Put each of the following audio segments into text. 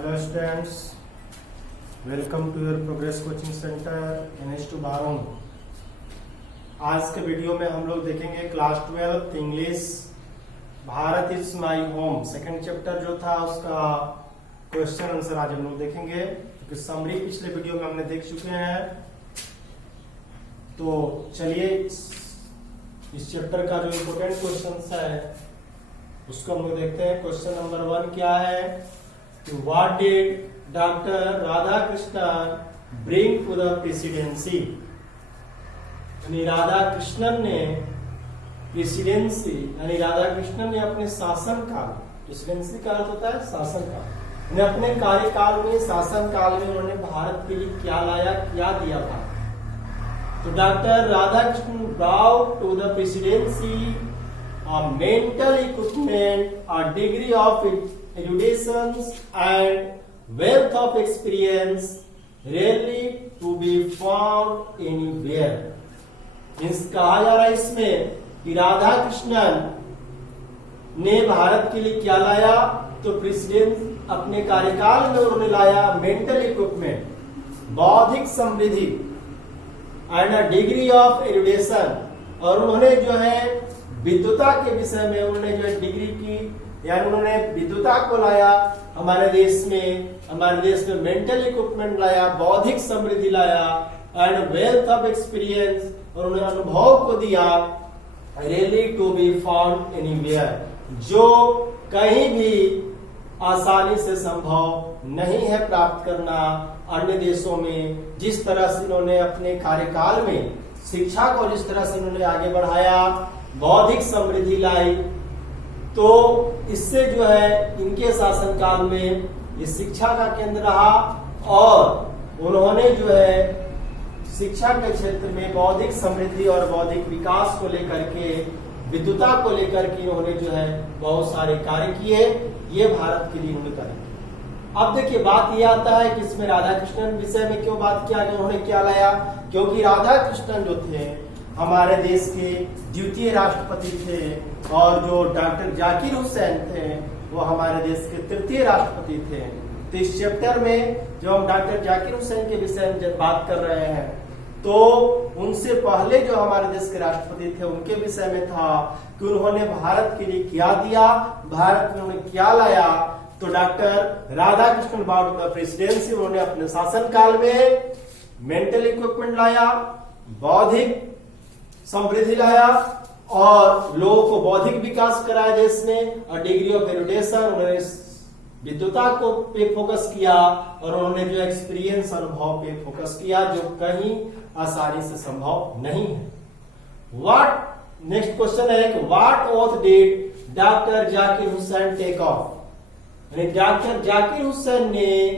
Hello students, welcome to your progress coaching centre NH2 बारोन। आज के वीडियो में हम लोग देखेंगे class 12 English Bharat is my home second chapter जो था उसका क्वेश्चन आंसर आज हम लोग देखेंगे, क्योंकि समरी पिछले वीडियो में हमने देख चुके हैं। तो चलिए इस चैप्टर का जो इम्पोर्टेंट क्वेश्चन है उसको हम लोग देखते हैं। क्वेश्चन नंबर 1 क्या है? What did Dr. Radhakrishnan bring to the presidency? यानी राधाकृष्णन ने प्रेसिडेंसी यानी राधाकृष्णन ने अपने शासन काल, प्रेसिडेंसी का अर्थ होता है शासन काल, अपने कार्यकाल में शासन काल में उन्होंने भारत के लिए क्या लाया, क्या दिया था। तो doctor Radhakrishnan brought to the presidency a mental equipment, a degree of erudition and wealth of experience rarely to be found anywhere। कहा जा रहा है इसमें कि राधा कृष्णन ने भारत के लिए क्या लाया, तो प्रेसिडेंट अपने कार्यकाल में उन्होंने लाया मेंटल इक्विपमेंट, बौद्धिक समृद्धि एंड अ डिग्री ऑफ एरुडेशन, और उन्होंने जो है विद्वता के विषय में उन्होंने जो है डिग्री की, यानी उन्होंने विद्वता को लाया हमारे देश में मेंटल इक्विपमेंट लाया, बौद्धिक समृद्धि लाया एंड वेल्थ ऑफ एक्सपीरियंस, और उन्होंने अनुभव को दिया really to be found anywhere, जो कहीं भी आसानी से संभव नहीं है प्राप्त करना अन्य देशों में। जिस तरह से इन्होंने अपने कार्यकाल में शिक्षा को जिस तरह से इन्होंने आगे बढ़ाया, बौद्धिक समृद्धि लाई, तो इससे जो है इनके शासनकाल में ये शिक्षा का केंद्र रहा, और उन्होंने जो है शिक्षा के क्षेत्र में बौद्धिक समृद्धि और बौद्धिक विकास को लेकर के, विद्वता को लेकर के उन्होंने जो है बहुत सारे कार्य किए। ये भारत के लिए उन्होंने कार्य किया। अब देखिए बात ये आता है कि इसमें राधा कृष्णन विषय में क्यों बात किया गया, उन्होंने क्या लाया, क्योंकि राधा कृष्णन जो थे हमारे देश के द्वितीय राष्ट्रपति थे, और जो डॉक्टर जाकिर हुसैन थे वो हमारे देश के तृतीय राष्ट्रपति थे। तो इस चैप्टर में जो हम डॉक्टर जाकिर हुसैन के विषय में बात कर रहे हैं, तो उनसे पहले जो हमारे देश के राष्ट्रपति थे उनके विषय में था कि उन्होंने भारत के लिए क्या दिया, भारत में उन्होंने क्या लाया। तो डॉक्टर राधाकृष्णन बाबू का प्रेसिडेंसी, उन्होंने अपने शासनकाल में मेंटल इक्विपमेंट लाया, बौद्धिक समृद्धि लाया, और लोगों को बौद्धिक विकास कराया देश में, और डिग्री ऑफ एरुडेशन, उन्होंने विद्वता को पे फोकस किया, और उन्होंने जो एक्सपीरियंस अनुभव पे फोकस किया, जो कहीं आसानी से संभव नहीं है। व्हाट नेक्स्ट क्वेश्चन है कि what oath did doctor Zakir Hussain take off, यानी डॉक्टर जाकिर हुसैन ने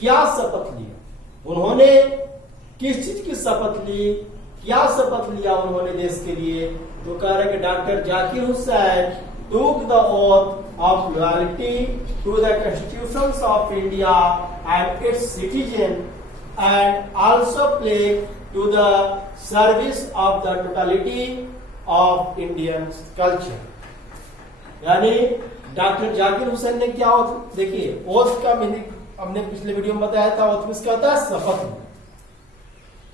क्या शपथ लिया, उन्होंने किस चीज की शपथ ली, क्या शपथ लिया उन्होंने देश के लिए। तो कह रहे कि doctor Zakir Hussain took the oath of loyalty to the constitutions of India and its citizens, and also pledged to the service of the totality of Indian culture। यानी डॉक्टर जाकिर हुसैन ने क्या ओथ, देखिए ओथ का मीनिंग हमने पिछले वीडियो में बताया था, ओथ में क्या होता है, शपथ।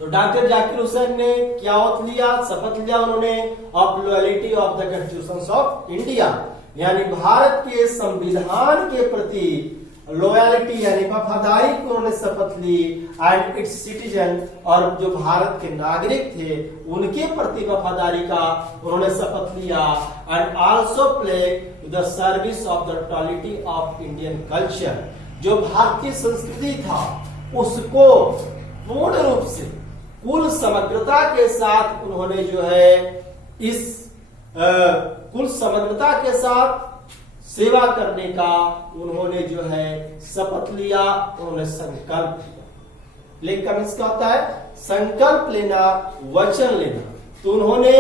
तो डॉक्टर जाकिर हुसैन ने क्या ओथ लिया, शपथ लिया उन्होंने of loyalty of the constitutions of India, यानी भारत के संविधान के प्रति लॉयल्टी यानी वफादारी को उन्होंने शपथ ली, एंड इट्स सिटीजन, और जो भारत के नागरिक थे उनके प्रति वफादारी का उन्होंने शपथ लिया, and also pledged to the service of the totality of Indian culture, जो भारतीय संस्कृति था उसको पूर्ण रूप से कुल समग्रता के साथ उन्होंने जो है इस कुल समग्रता के साथ सेवा करने का उन्होंने जो है शपथ लिया, उन्होंने संकल्प लिया। लेकिन इसका होता है संकल्प लेना, वचन लेना। तो उन्होंने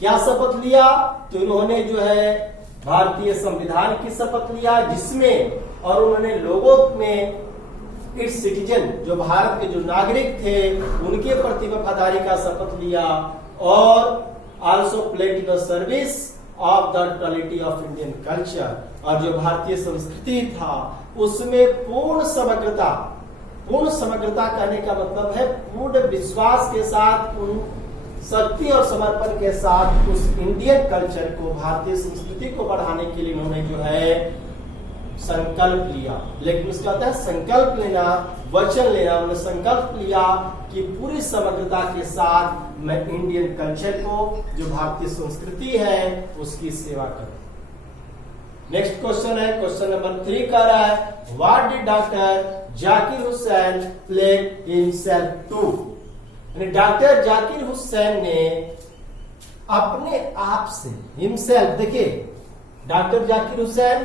क्या शपथ लिया, तो उन्होंने जो है भारतीय संविधान की शपथ लिया, जिसमें और उन्होंने लोगों में इट्स सिटीजन, जो भारत के जो नागरिक थे उनके प्रति वफादारी का शपथ लिया, और also played the service of the totality of Indian culture, और जो भारतीय संस्कृति था उसमें पूर्ण समग्रता कहने का मतलब है पूर्ण विश्वास के साथ, पूर्ण शक्ति और समर्पण के साथ उस इंडियन कल्चर को, भारतीय संस्कृति को बढ़ाने के लिए उन्होंने जो है संकल्प लिया। लेकिन उसका होता है संकल्प लेना, वचन लेना। उन्होंने संकल्प लिया कि पूरी समग्रता के साथ मैं इंडियन कल्चर को, जो भारतीय संस्कृति है, उसकी सेवा करूं। नेक्स्ट क्वेश्चन है, क्वेश्चन नंबर 3 कह रहा है what did doctor Zakir Hussain pledge himself to. Doctor Zakir Hussain ने अपने आप से, हिमसेल्फ, देखिए डॉक्टर जाकिर हुसैन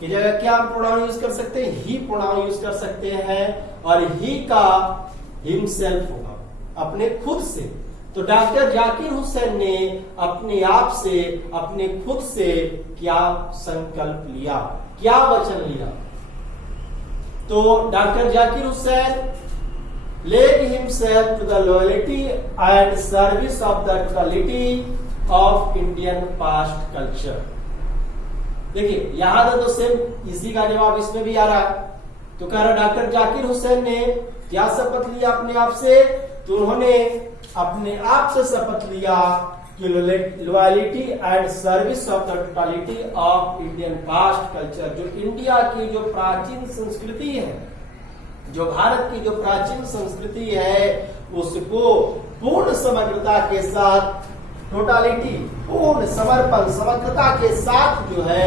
की जगह क्या हम प्रोनाउन यूज कर सकते हैं, ही प्रोनाउन यूज कर सकते हैं, और ही का हिमसेल्फ होगा, अपने खुद से। तो डॉक्टर जाकिर हुसैन ने अपने आप से, अपने खुद से क्या संकल्प लिया, क्या वचन लिया? तो doctor Zakir Hussain pledged himself to the loyalty and service of the totality of Indian past culture। देखिए यहां तो सेम इसी का जवाब इसमें भी आ रहा है। तो कह रहा डॉक्टर जाकिर हुसैन ने क्या शपथ लिया अपने आप से? तो उन्होंने अपने आप से शपथ लिया कि loyalty and service of the totality of Indian past culture, जो इंडिया की जो प्राचीन संस्कृति है, जो भारत की जो प्राचीन संस्कृति है, उसको पूर्ण समग्रता के साथ, टोटालिटी, पूर्ण समर्पण, समग्रता के साथ जो है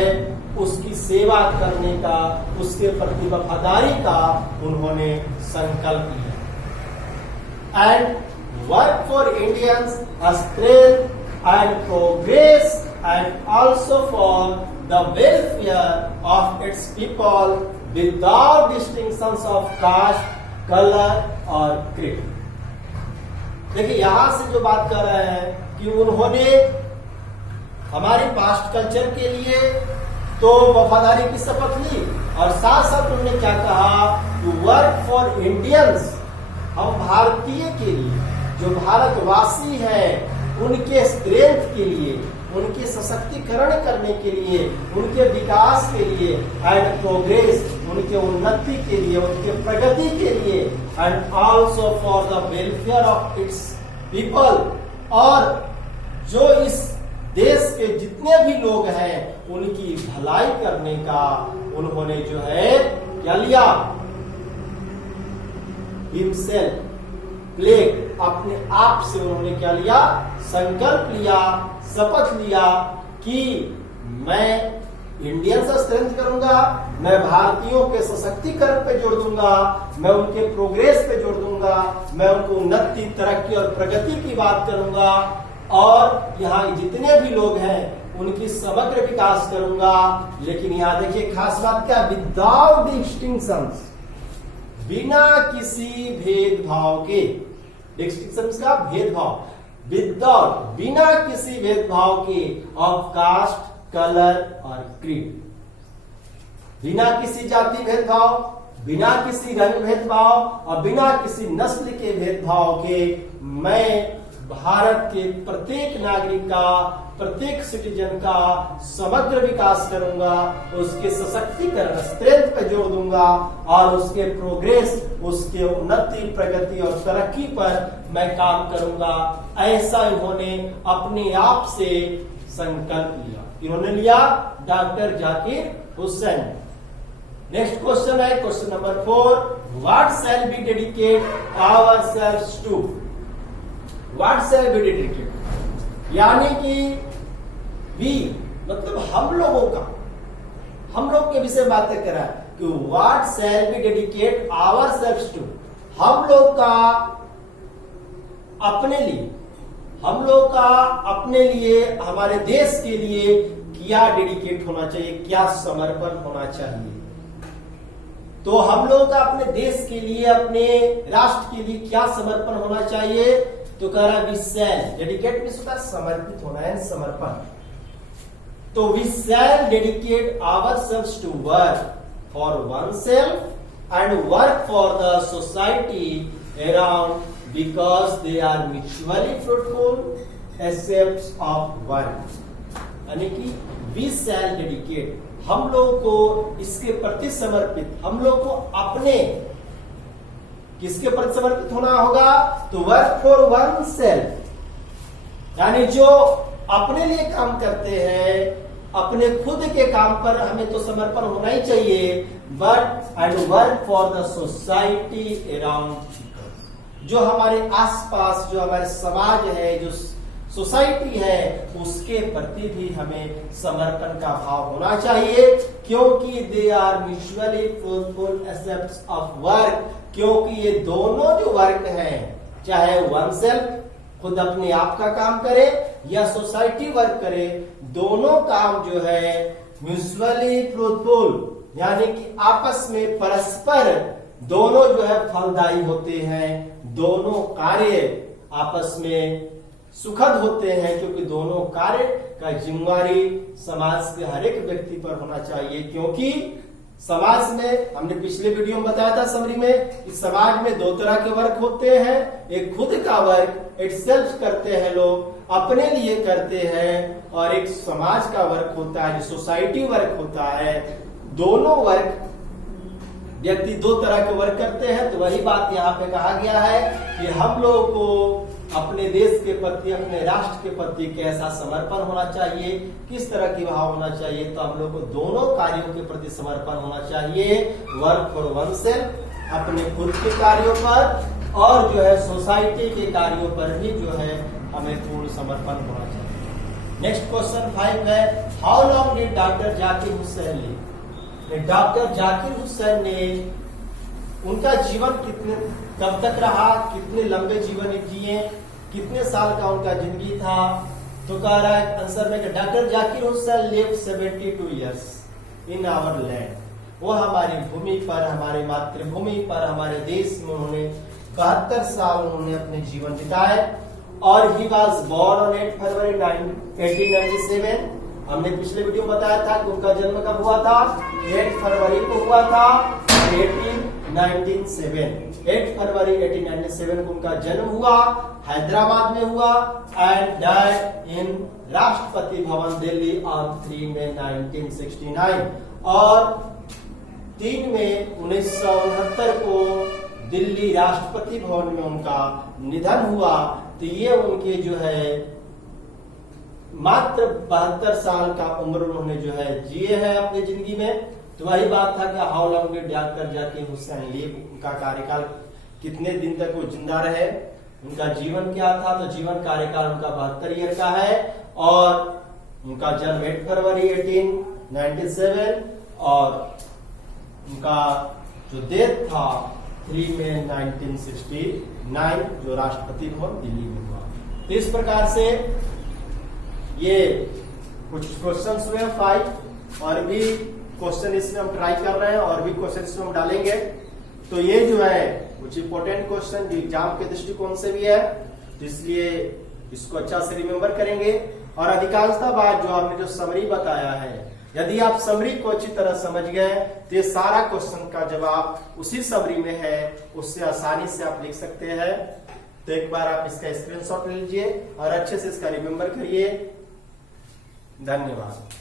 उसकी सेवा करने का, उसके प्रति वफादारी का उन्होंने संकल्प लिया। And work for Indians strength and progress and also for the welfare of its people without distinctions of caste, colour और क्रीड। देखिए यहां से जो बात कर रहे हैं कि उन्होंने हमारे पास्ट कल्चर के लिए तो वफादारी की शपथ ली, और साथ साथ उन्होंने क्या कहा, टू वर्क फॉर इंडियंस, हम भारतीय के लिए, जो भारतवासी है, उनके स्ट्रेंथ के लिए, उनके सशक्तिकरण करने के लिए, उनके विकास के लिए, एंड प्रोग्रेस, उनके उन्नति के लिए, उनके प्रगति के लिए, and also for the welfare of its people, और जो इस देश के जितने भी लोग हैं उनकी भलाई करने का उन्होंने जो है क्या लिया, हिमसेल्फ प्लेड, अपने आप से उन्होंने क्या लिया, संकल्प लिया, शपथ लिया कि मैं इंडियन से स्ट्रेंथ करूंगा, मैं भारतीयों के सशक्तिकरण पे जोड़ दूंगा, मैं उनके प्रोग्रेस पे जोड़ दूंगा, मैं उनको उन्नति, तरक्की और प्रगति की बात करूंगा, और यहाँ जितने भी लोग हैं उनकी समग्र विकास करूंगा। लेकिन यहाँ देखिए खास बात क्या, विदाउट डिस्टिंक्शंस, बिना किसी भेदभाव के, डिस्टिंक्शंस का भेदभाव, विदाउट, बिना किसी भेदभाव के, ऑफ कास्ट, कलर और क्रीड, बिना किसी जाति भेदभाव, बिना किसी रंग भेदभाव और बिना किसी नस्ल के भेदभाव के, मैं भारत के प्रत्येक नागरिक का, प्रत्येक सिटीजन का समग्र विकास करूंगा, उसके सशक्तिकरण, स्ट्रेंथ पे जोर दूंगा, और उसके प्रोग्रेस, उसके उन्नति, प्रगति और तरक्की पर मैं काम करूंगा। ऐसा इन्होंने अपने आप से संकल्प लिया। इन्होंने लिया doctor Zakir Hussain. Next question है question number 4, what shall B dedicate ourselves to. What shall B dedicate यानी कि वी मतलब हम लोगों का, हम लोग के विषय बातें कर रहा है कि what shall B dedicate ourselves to, हम लोग का अपने लिए, हम लोग का अपने लिए, हमारे देश के लिए क्या डेडिकेट होना चाहिए, क्या समर्पण होना चाहिए। तो हम लोग का अपने देश के लिए, अपने राष्ट्र के लिए क्या समर्पण होना चाहिए। तो कह रहा है वी शैल, डेडिकेट मींस होता है समर्पित होना है, समर्पण। तो we shall dedicate ourselves to work for oneself and work for the society around because they are mutually fruitful aspects of work। यानी कि we shall dedicate, हम लोग को इसके प्रति समर्पित, हम लोग को अपने किसके प्रति समर्पित होना होगा? तो वर्क फॉर वन सेल्फ, यानी जो अपने लिए काम करते हैं, अपने खुद के काम पर हमें तो समर्पण होना ही चाहिए, but and work for the society around, जो हमारे आसपास, जो हमारे समाज है, जो सोसाइटी है, उसके प्रति भी हमें समर्पण का भाव होना चाहिए, क्योंकि they are mutually fruitful aspects of work, क्योंकि ये दोनों जो वर्क हैं, चाहे वन सेल्फ खुद अपने आप का काम करे या सोसाइटी वर्क करे, दोनों काम जो है म्यूचुअली फ्रूटफुल, यानी कि आपस में परस्पर दोनों जो है फलदायी होते हैं, दोनों कार्य आपस में सुखद होते हैं, क्योंकि दोनों कार्य का जिम्मेवारी समाज के हर एक व्यक्ति पर होना चाहिए, क्योंकि समाज में, हमने पिछले वीडियो में बताया था समरी में, इस समाज में दो तरह के वर्क होते हैं, एक खुद का वर्क इट सेल्फ करते हैं, लोग अपने लिए करते हैं, और एक समाज का वर्क होता है, जो सोसाइटी वर्क होता है। दोनों वर्क व्यक्ति दो तरह के वर्क करते हैं, तो वही बात यहाँ पे कहा गया है कि हम लोगों को अपने देश के प्रति, अपने राष्ट्र के प्रति कैसा समर्पण होना चाहिए, किस तरह की भाव होना चाहिए, तो हम लोग को दोनों कार्यों के प्रति समर्पण होना चाहिए, वर्क फॉर वन सेल्फ, अपने खुद के कार्यों पर, और जो है सोसाइटी के कार्यों पर भी जो है हमें पूर्ण समर्पण होना चाहिए। नेक्स्ट क्वेश्चन 5 है, how long did doctor Zakir Hussain live? Doctor Zakir Hussain ने, उनका जीवन कब तक रहा, कितने लंबे जीवन जिए, कितने साल का उनका जिंदगी था? तो कह रहा है आंसर में कि doctor Zakir Hussain live 72 years in our land. वो हमारी भूमि पर, हमारे मातृभूमि पर, हमारे देश में उन्होंने 72 साल उन्होंने अपने जीवन बिताए। और ही वॉज बोर्न ऑन 8 फरवरी 1897। हमने पिछले वीडियो में बताया था कि उनका जन्म कब हुआ था? 8 फरवरी को हुआ था, 8 फरवरी 1897 को उनका जन्म हुआ, हैदराबाद में हुआ, and died in Rashtrapati Bhavan Delhi on 3 मई 1969। और 3 मई 1969 को दिल्ली राष्ट्रपति भवन में उनका निधन हुआ। तो ये उनके जो है मात्र 72 साल का उम्र उन्होंने जो है जिए हैं अपनी जिंदगी में। तो वही बात था कि how long did doctor Zakir Hussain live, उनका कार्यकाल कितने दिन तक वो जिंदा रहे, उनका जीवन क्या था? तो जीवन कार्यकाल उनका 72 ईयर का है, और उनका जन्म 8 फरवरी 1897, और उनका जो डेथ था 3 मई 1969, जो राष्ट्रपति भवन दिल्ली में हुआ। तो इस प्रकार से ये कुछ क्वेश्चंस हुए 5, और भी क्वेश्चन इसमें हम ट्राई कर रहे हैं, और भी क्वेश्चन इसमें हम डालेंगे। तो ये जो है कुछ इंपॉर्टेंट क्वेश्चन जो एग्जाम के दृष्टिकोण से भी है, तो इसलिए इसको अच्छा से रिमेम्बर करेंगे। और अधिकांशतः बात जो आपने जो समरी बताया है, यदि आप समरी को अच्छी तरह समझ गए तो ये सारा क्वेश्चन का जवाब उसी समरी में है, उससे आसानी से आप लिख सकते हैं। तो एक बार आप इसका स्क्रीनशॉट ले लीजिए और अच्छे से इसका रिमेम्बर करिए। धन्यवाद।